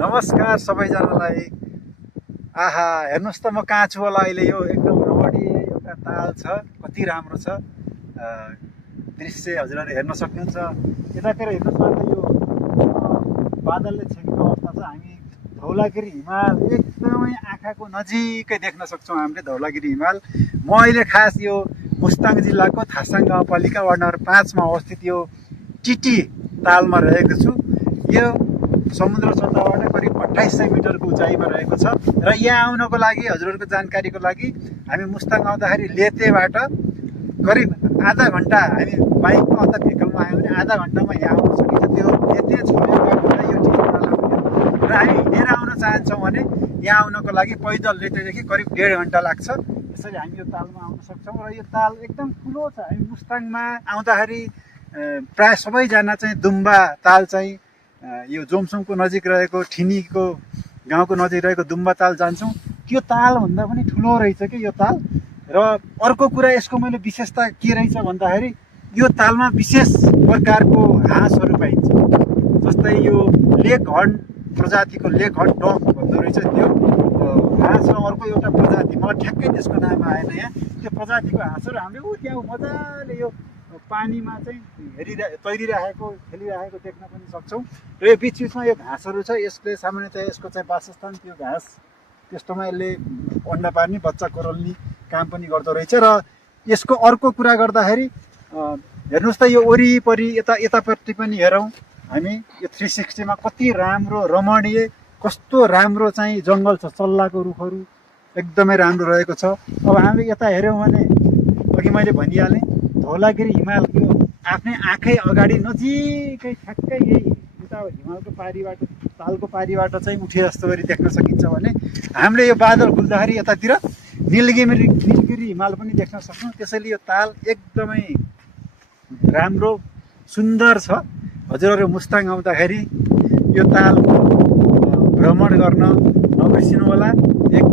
नमस्कार सबैजनालाई। आहा, हेर्नुहोस् त म कहाँ छु होला अहिले। यो एकदम रमणी एउटा ताल छ, कति राम्रो छ दृश्य हजुरहरूले हेर्न सक्नुहुन्छ। यतातिर हेर्नुहोस् न, यो बादलले छेकेको अवस्था छ। हामी धौलागिरी हिमाल एकदमै आँखाको नजिकै देख्न सक्छौँ हामीले धौलागिरी हिमाल। म अहिले खास यो मुस्ताङ जिल्लाको थासाङ गाउँपालिका वार्ड नम्बर 5 मा अवस्थित यो टिटी तालमा रहेको छु। यो समुद्र सतहबाट करिब 2800 मिटरको उचाइमा रहेको छ। र यहाँ आउनको लागि हजुरहरूको जानकारीको लागि हामी मुस्ताङ आउँदाखेरि लेतेबाट करिब आधा घन्टा हामी बाइकमा अथवा भेकलमा आयो भने आधा घन्टामा यहाँ आउन सकिन्छ। त्यो लेते छोडेर यो टिटीबाट लाग्यो। र हामी हिँडेर आउन चाहन्छौँ भने यहाँ आउनको लागि पैदल लेतेदेखि करिब 1.5 घन्टा लाग्छ। यसरी हामी यो तालमा आउन सक्छौँ। र यो ताल एकदम ठुलो छ। हामी मुस्ताङमा आउँदाखेरि प्राय सबैजना चाहिँ दुम्बा ताल चाहिँ यो जोमसोङको नजिक रहेको ठिनीको गाउँको नजिक रहेको दुम्बा ताल जान्छौँ। त्यो तालभन्दा पनि ठुलो रहेछ कि यो ताल। र अर्को कुरा यसको मैले विशेषता के रहेछ भन्दाखेरि यो तालमा विशेष प्रकारको हाँसहरू पाइन्छ। जस्तै यो लेक हर्न प्रजातिको लेक हर्न डक भन्दो रहेछ त्यो हाँस। र अर्को एउटा प्रजाति, मलाई ठ्याक्कै त्यसको नाम आएन यहाँ, त्यो प्रजातिको हाँसहरू हामीले त्यहाँ मजाले यो पानीमा चाहिँ तैरिरहेको खेलिरहेको देख्न पनि सक्छौँ। र यो बिचबिचमा यो घाँसहरू छ। यसले सामान्यतया यसको चाहिँ वासस्थान त्यो घाँस, त्यस्तोमा यसले अन्डा पार्ने बच्चा कोरल्ने काम पनि गर्दो रहेछ। र यसको अर्को कुरा गर्दाखेरि हेर्नुहोस् त, यो वरिपरि यतापट्टि पनि हेरौँ हामी। यो 360 मा कति राम्रो रमणीय, कस्तो राम्रो चाहिँ जङ्गल छ, चल्लाको रुखहरू एकदमै राम्रो रहेको छ। अब हामीले यता हेऱ्यौँ भने अघि मैले भनिहालेँ धौलागिरी हिमाल यो आफ्नै आँखै अगाडि नजिकै ठ्याक्कै यही उता हिमालको पारीबाट तालको पारीबाट चाहिँ उठे जस्तो गरी देख्न सकिन्छ भने हामीले यो बादल खुल्दाखेरि यतातिर निलगिरी हिमाल पनि देख्न सक्छौँ। त्यसैले यो ताल एकदमै राम्रो सुन्दर छ। हजुरहरू मुस्ताङ आउँदाखेरि यो तालको भ्रमण गर्न नबिर्सिनु होला।